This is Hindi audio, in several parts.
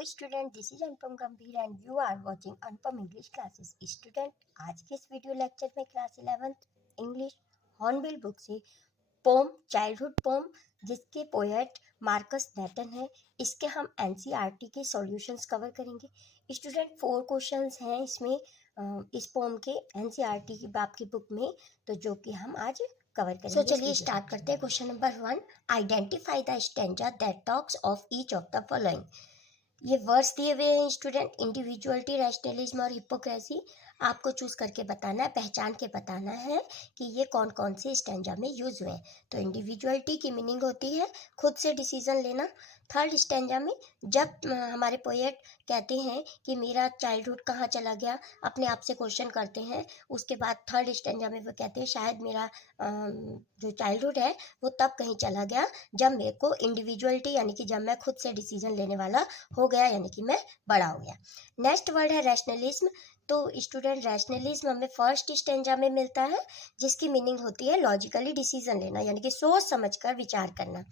Hello student, this is Anupam Gambhir and you are watching Anupam English classes. Student, आज के इस वीडियो लेक्चर में class 11th English Hornbill book से पोम चाइल्डहुड पोम जिसके पोएट मार्कस नैटन है, इसके हम एनसीईआरटी के सॉल्यूशंस कवर करेंगे। स्टूडेंट 4 क्वेश्चंस हैं इसमें इस पोम के एनसीईआरटी की आपकी बुक में, तो जो कि हम आज कवर करेंगे। चलिए स्टार्ट करते हैं। Question number 1, identify the stanza that talks of each of the following. ये वर्ड्स दिए हुए हैं स्टूडेंट, इंडिविजुअलिटी, रैशनलिज्म और हिपोक्रेसी। आपको चूज करके बताना है, पहचान के बताना है कि ये कौन कौन से स्टैंजा में यूज हुए हैं। तो इंडिविजुअलिटी की मीनिंग होती है खुद से डिसीजन लेना। थर्ड स्टैंजा में जब हमारे पोएट कहते हैं कि मेरा चाइल्डहुड कहाँ चला गया, अपने आप से क्वेश्चन करते हैं। उसके बाद थर्ड स्टैंजा में वो कहते हैं शायद मेरा जो चाइल्डहुड है वो तब कहीं चला गया जब मेरे को इंडिविजुअलिटी यानी कि जब मैं खुद से डिसीजन लेने वाला हो गया, यानी कि मैं बड़ा हो गया। नेक्स्ट वर्ड है रैशनलिज्म। तो स्टूडेंट, रैशनलिज्म हमें फर्स्ट स्टेंजा में मिलता है, जिसकी मीनिंग होती है लॉजिकली डिसीजन लेना, यानी कि सोच समझकर विचार करना।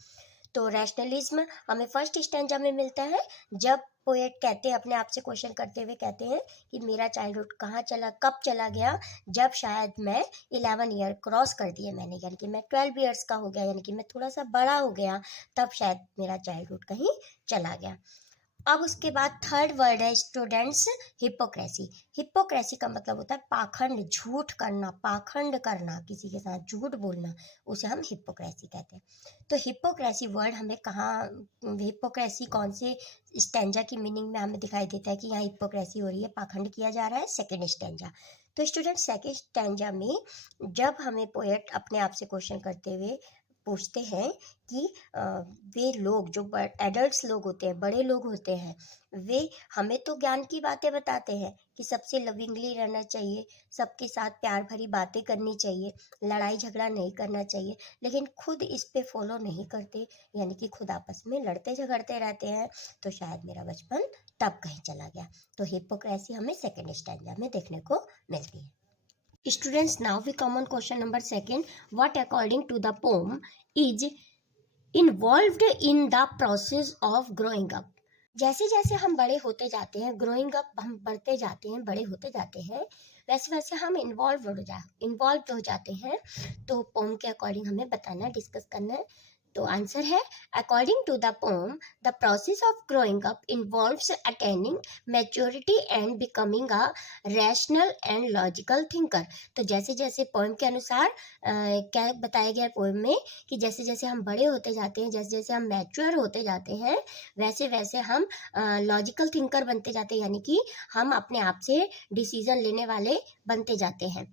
तो रैशनलिज्म हमें फर्स्ट स्टेंजा में मिलता है जब पोएट कहते हैं, अपने आप से क्वेश्चन करते हुए कहते हैं कि मेरा चाइल्डहुड कहाँ चला, कब चला गया, जब शायद मैं 11 ईयर क्रॉस कर दिए मैंने, यानी कि मैं 12 ईयर्स का हो गया, यानी कि मैं थोड़ा सा बड़ा हो गया, तब शायद मेरा चाइल्डहुड कहीं चला गया। अब उसके बाद थर्ड वर्ड है स्टूडेंट्स हिपोक्रेसी। हिपोक्रेसी का मतलब होता है पाखंड, झूठ करना, पाखंड करना, किसी के साथ झूठ बोलना, उसे हम हिपोक्रेसी कहते हैं। तो हिपोक्रेसी वर्ड हमें कहाँ, हिपोक्रेसी कौन से स्टैंजा की मीनिंग में हमें दिखाई देता है कि यहाँ हिपोक्रेसी हो रही है, पाखंड किया जा रहा है? Second stanza. तो स्टूडेंट, सेकेंड स्टैंजा में जब हमें पोएट अपने आप से क्वेश्चन करते हुए पूछते हैं कि वे लोग जो एडल्ट्स लोग होते हैं, बड़े लोग होते हैं, वे हमें तो ज्ञान की बातें बताते हैं कि सबसे लविंगली रहना चाहिए, सबके साथ प्यार भरी बातें करनी चाहिए, लड़ाई झगड़ा नहीं करना चाहिए, लेकिन खुद इस पे फॉलो नहीं करते, यानी कि खुद आपस में लड़ते झगड़ते रहते हैं। तो शायद मेरा बचपन तब कहीं चला गया। तो हिपोक्रेसी हमें सेकेंड स्टैंडा में देखने को मिलती है। Students, now we come on question number 2. What according to the poem is involved in the process of growing up? जैसे जैसे हम बड़े होते जाते हैं, ग्रोइंग अप, हम बढ़ते जाते हैं, बड़े होते जाते हैं, वैसे वैसे हम इन्वॉल्व हो जाते हैं। तो पोम के अकॉर्डिंग हमें बताना है, डिस्कस करना है। तो आंसर है, according to the poem the process of growing up involves attaining maturity and becoming a rational and logical thinker. तो जैसे जैसे पोएम के अनुसार क्या बताया गया है पोएम में कि जैसे जैसे हम बड़े होते जाते हैं, जैसे जैसे हम मैच्योर होते जाते हैं, वैसे वैसे हम लॉजिकल थिंकर बनते जाते हैं, यानी कि हम अपने आप से डिसीजन लेने वाले बनते जाते हैं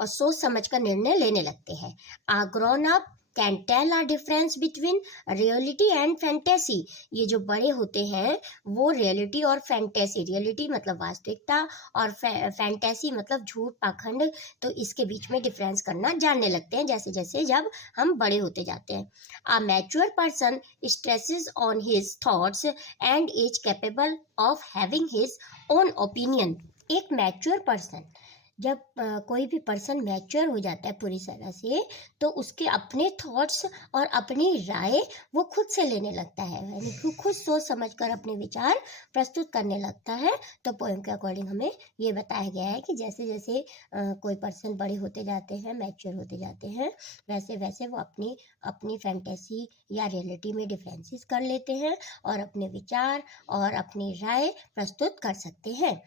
और सोच समझकर निर्णय लेने लगते हैं। A grown up can tell a difference between reality and fantasy. ये जो बड़े होते हैं वो रियलिटी और फैंटेसी, रियलिटी मतलब वास्तविकता और फैंटेसी मतलब झूठ पाखंड, तो इसके बीच में डिफरेंस करना जानने लगते हैं जैसे जैसे जब हम बड़े होते जाते हैं। A mature person stresses on his thoughts and is capable of having his own opinion. एक मैच्योर पर्सन, जब कोई भी पर्सन मैच्योर हो जाता है पूरी तरह से, तो उसके अपने थॉट्स और अपनी राय वो खुद से लेने लगता है, यानी कि खुद सोच समझकर अपने विचार प्रस्तुत करने लगता है। तो पोएम के अकॉर्डिंग हमें ये बताया गया है कि जैसे जैसे कोई पर्सन बड़े होते जाते हैं, मैच्योर होते जाते हैं, वैसे वैसे वो अपनी अपनी फैंटेसी या रियलिटी में डिफरेंसेस कर लेते हैं और अपने विचार और अपनी राय प्रस्तुत कर सकते हैं।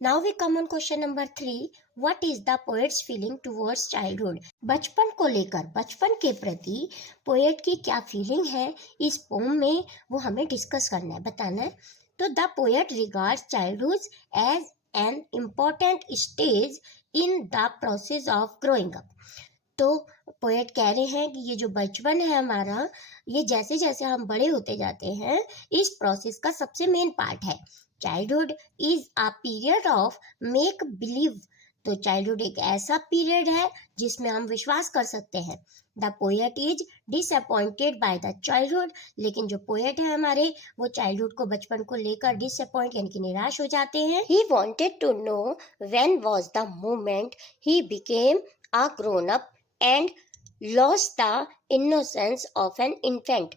Now we come on question number 3. What is the poet's feeling towards childhood? बचपन को लेकर, बचपन के प्रति पोएट की क्या फीलिंग है इस पोम में, वो हमें डिस्कस करना है, बताना है। तो the poet regards childhood as an important stage in the process of growing up. तो पोएट कह रहे हैं कि ये जो बचपन है हमारा, ये जैसे जैसे हम बड़े होते जाते हैं, इस प्रोसेस का सबसे मेन पार्ट है। Childhood is a period of make believe. तो चाइल्डहुड एक ऐसा पीरियड है जिसमें हम विश्वास कर सकते हैं। The poet is disappointed by the childhood. लेकिन जो पोएट है हमारे, वो चाइल्डहुड को, बचपन को लेकर डिसअपॉइंट यानी कि निराश हो जाते हैं। He wanted to know when was the moment he became a grown up and lost the innocence of an infant.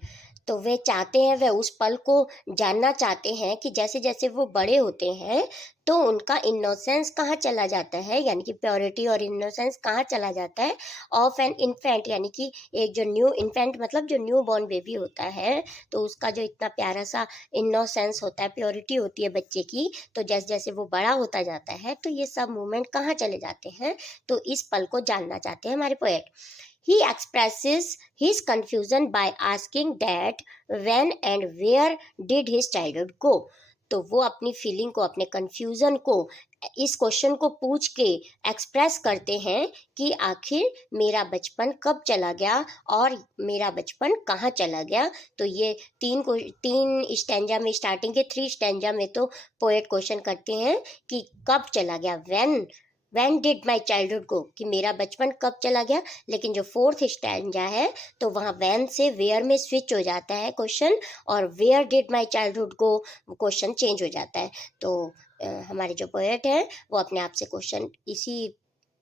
तो वे चाहते हैं, वे उस पल को जानना चाहते हैं कि जैसे जैसे वो बड़े होते हैं तो उनका इनोसेंस कहाँ चला जाता है, यानी कि प्योरिटी और इनोसेंस कहाँ चला जाता है ऑफ एन इन्फेंट, यानी कि एक जो न्यू इन्फेंट मतलब जो न्यू बॉर्न बेबी होता है, तो उसका जो इतना प्यारा सा इनोसेंस होता है, प्योरिटी होती है बच्चे की, तो जैसे जैसे वो बड़ा होता जाता है तो ये सब मूवमेंट कहाँ चले जाते हैं, तो इस पल को जानना चाहते हैं हमारे poet. He expresses his confusion by asking that when and where did his childhood go। तो वो अपनी फीलिंग को, अपने कंफ्यूजन को इस क्वेश्चन को पूछ के एक्सप्रेस करते हैं कि आखिर मेरा बचपन कब चला गया और मेरा बचपन कहाँ चला गया। तो ये तीन स्टैंजा में, स्टार्टिंग के 3 स्टैंजा में तो पोएट क्वेश्चन करते हैं कि कब चला गया, व्हेन डिड माई चाइल्डहुड गो, कि मेरा बचपन कब चला गया। लेकिन जो 4th स्टैंजा है तो वहाँ व्हेन से वेयर में स्विच हो जाता है क्वेश्चन, और where did my childhood go question change हो जाता है। तो हमारे जो पोएट हैं वो अपने आप से क्वेश्चन इसी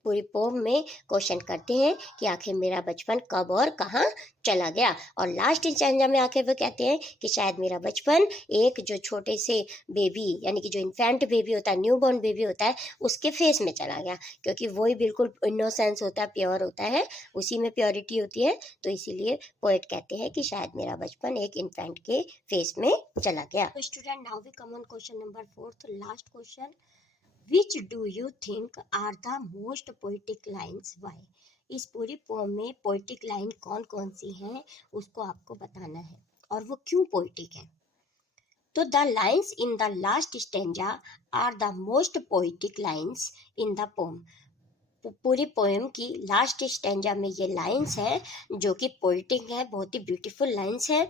पूरी पोम में क्वेश्चन करते हैं कि आखिर मेरा बचपन कब और कहाँ चला गया। और लास्ट स्टैंजा में आके वो कहते हैं कि शायद मेरा बचपन एक जो छोटे से बेबी, यानी कि जो इन्फेंट बेबी होता है, न्यू बॉर्न बेबी होता है, उसके फेस में चला गया, क्योंकि वही बिल्कुल इनोसेंस होता है, प्योर होता है, उसी में प्योरिटी होती है। तो इसीलिए पोएट कहते हैं कि शायद मेरा बचपन एक इन्फेंट के फेस में चला गया। तो student, now we come on question number 4th, last question. Which do you think are the most poetic lines? Why? इस पूरी पोम में पोइटिक लाइन कौन कौन सी हैं उसको आपको बताना है, और वो क्यों पोइटिक है। तो the lines in the last stanza are the most poetic lines in the poem. पूरी पोएम की लास्ट स्टेंजा में ये लाइन्स है जो कि पोइटिक है, बहुत ही ब्यूटीफुल लाइन्स है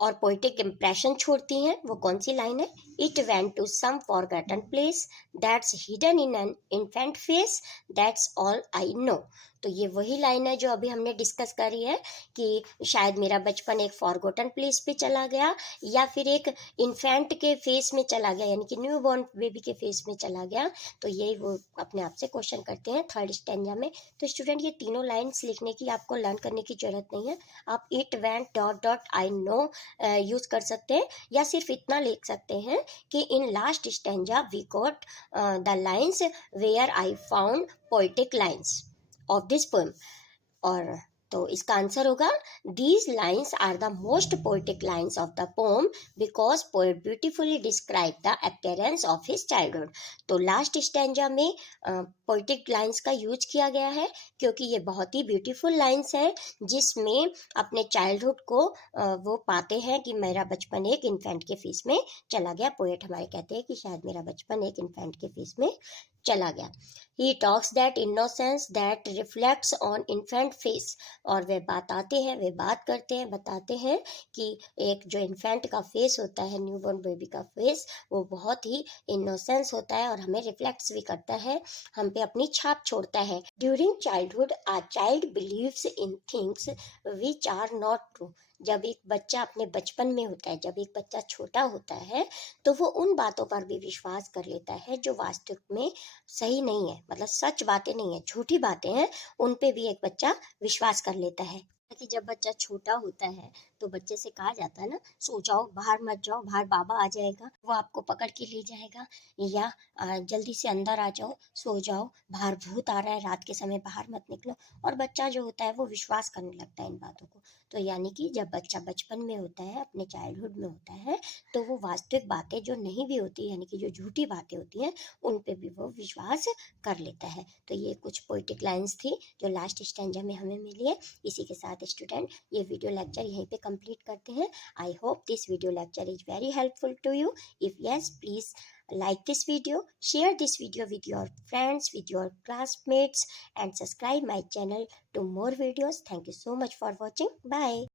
और पोइटिक इम्प्रेशन छोड़ती हैं। वो कौन सी लाइन है? It went to some forgotten place that's hidden in an infant face, that's all I know. तो ये वही लाइन है जो अभी हमने डिस्कस करी है कि शायद मेरा बचपन एक फॉरगॉटन प्लेस पे चला गया या फिर एक इन्फेंट के फेस में चला गया, यानी कि न्यू बॉर्न बेबी के फेस में चला गया। तो यही वो अपने आप से क्वेश्चन करते हैं 3rd स्टैंजा में। तो स्टूडेंट, ये तीनों लाइन्स लिखने की आपको लर्न करने की जरूरत नहीं है। आप it went dot dot I know use कर सकते हैं, या सिर्फ इतना लिख सकते हैं कि in last stanza we got the lines where I found poetic lines of this poem. और तो इसका आंसर होगा these lines are the most poetic lines of the poem because poet beautifully describe the appearance of his childhood. तो लास्ट स्टैंजा में पोएटिक लाइन्स का यूज किया गया है क्योंकि ये बहुत ही ब्यूटीफुल लाइन्स हैं जिसमें अपने चाइल्डहुड को वो पाते हैं कि मेरा बचपन एक इन्फेंट के फेस में चला गया। पोएट हमारे कहते हैं कि शायद मेरा बचपन एक इन्फेंट के फेस में चला गया। He talks that innocence that reflects on infant face। और वे बात करते हैं, बताते हैं कि एक जो इन्फेंट का फेस होता है, न्यूबॉर्न बेबी का फेस, वो बहुत ही इनोसेंस होता है और हमें रिफ्लेक्ट्स भी करता है, हम पे अपनी छाप छोड़ता है। During childhood a child believes in things which are not true. जब एक बच्चा अपने बचपन में होता है, जब एक बच्चा छोटा होता है, तो वो उन बातों पर भी विश्वास कर लेता है जो वास्तविक में सही नहीं है, मतलब सच बातें नहीं है, झूठी बातें हैं, उन पे भी एक बच्चा विश्वास कर लेता है। कि जब बच्चा छोटा होता है तो बच्चे से कहा जाता है ना, सो जाओ, बाहर मत जाओ, बाहर बाबा आ जाएगा, वो आपको पकड़ के ले जाएगा, या जल्दी से अंदर आ जाओ, सो जाओ, बाहर भूत आ रहा है, रात के समय बाहर मत निकलो। और बच्चा जो होता है वो विश्वास करने लगता है इन बातों को। तो यानी कि जब बच्चा बचपन में होता है, अपने चाइल्डहुड में होता है, तो वो वास्तविक बातें जो नहीं भी होती, यानी कि जो झूठी बातें होती हैं, उन पे भी वो विश्वास कर लेता है। तो ये कुछ पोइटिक लाइन्स थी जो लास्ट स्टैंजा में हमें मिली है। इसी के साथ स्टूडेंट ये वीडियो लेक्चर यहीं पे कंप्लीट करते हैं। I hope this video lecture is very helpful to you. If yes, please like this video, share this video with your friends, with your classmates, and subscribe my channel to more videos. Thank you so much for watching. Bye.